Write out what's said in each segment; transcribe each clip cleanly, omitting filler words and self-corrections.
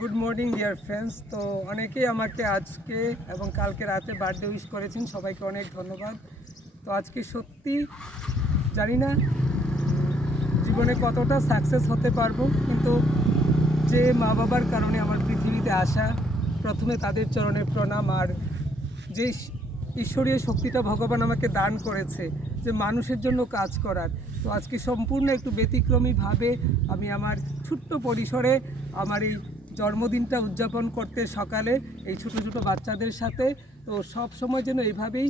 Good morning dear friends. তো অনেকেই আমাকে আজকে এবং কালকে রাতে বার্থডে উইশ করেছেন, সবাইকে অনেক ধন্যবাদ। তো আজকে সত্যি জানি না জীবনে কতটা সাকসেস হতে পারবো, কিন্তু যে মা বাবার কারণে আমার পৃথিবীতে আসা, প্রথমে তাদের চরণে প্রণাম। আর যে ঈশ্বরীয় শক্তিটা ভগবান আমাকে দান করেছে যে মানুষের জন্য কাজ করার, তো আজকে সম্পূর্ণ একটু ব্যতিক্রমীভাবে আমি আমার ছোট্ট পরিসরে আমার এই জন্মদিনটা উদযাপন করতে সকালে এই ছোটো ছোটো বাচ্চাদের সাথে। তো সব সময় যেন এইভাবেই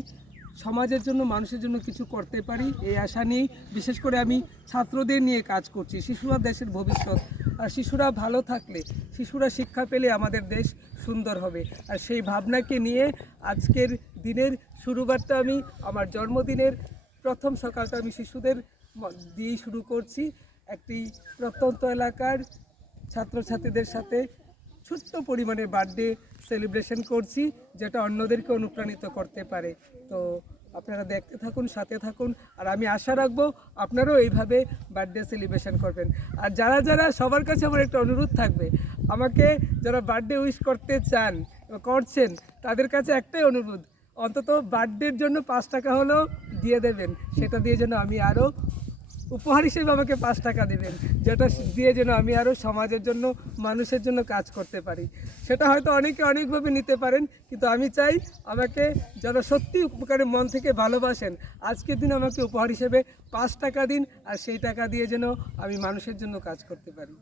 সমাজের জন্য, মানুষের জন্য কিছু করতে পারি, এই আশা নিয়েই বিশেষ করে আমি ছাত্রদের নিয়ে কাজ করছি। শিশুরা দেশের ভবিষ্যৎ, আর শিশুরা ভালো থাকলে, শিশুরা শিক্ষা পেলে আমাদের দেশ সুন্দর হবে। আর সেই ভাবনাকে নিয়ে আজকের দিনের শুরুবারটা আমি আমার জন্মদিনের প্রথম সকালটা আমি শিশুদের দিয়েই শুরু করছি। একটি প্রত্যন্ত এলাকার ছাত্রছাত্রীদের সাথে ছোট্ট পরিমাণে বার্থডে সেলিব্রেশন করছি, যেটা অন্যদেরকে অনুপ্রাণিত করতে পারে। তো আপনারা দেখতে থাকুন, সাথে থাকুন, আর আমি আশা রাখবো আপনারাও এইভাবে বার্থডে সেলিব্রেশন করবেন। আর যারা যারা, সবার কাছে আমার একটা অনুরোধ থাকবে, আমাকে যারা বার্থডে উইশ করতে চান করছেন, তাদের কাছে একটাই অনুরোধ, অন্তত বার্থডের জন্য 5 টাকা হলেও দিয়ে দেবেন। সেটা দিয়ে যেন আমি আরও উপহার হিসেবে আমাকে 5 টাকা দেবেন, যেটা দিয়ে যেন আমি আরও সমাজের জন্য, মানুষের জন্য কাজ করতে পারি। সেটা হয়তো অনেকে অনেকভাবে নিতে পারেন, কিন্তু আমি চাই আমাকে যারা সত্যি উপকারে মন থেকে ভালোবাসেন, আজকের দিন আমাকে উপহার হিসেবে 5 টাকা দিন, আর সেই টাকা দিয়ে যেন আমি মানুষের জন্য কাজ করতে পারি।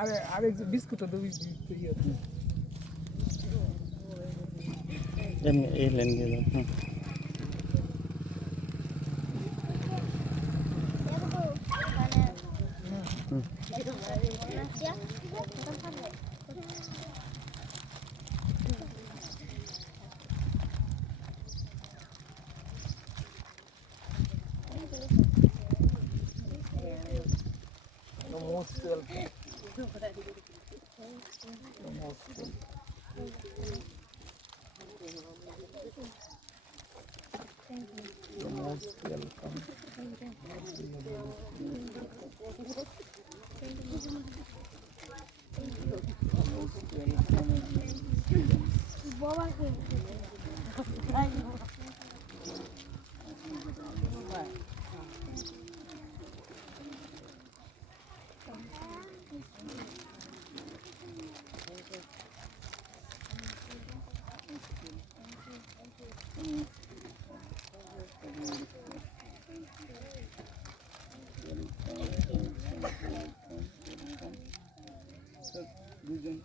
আরে আরে বিস্কুট এই লেন দিয়ে দাও। Most welcome. Most welcome. Most welcome. দুজন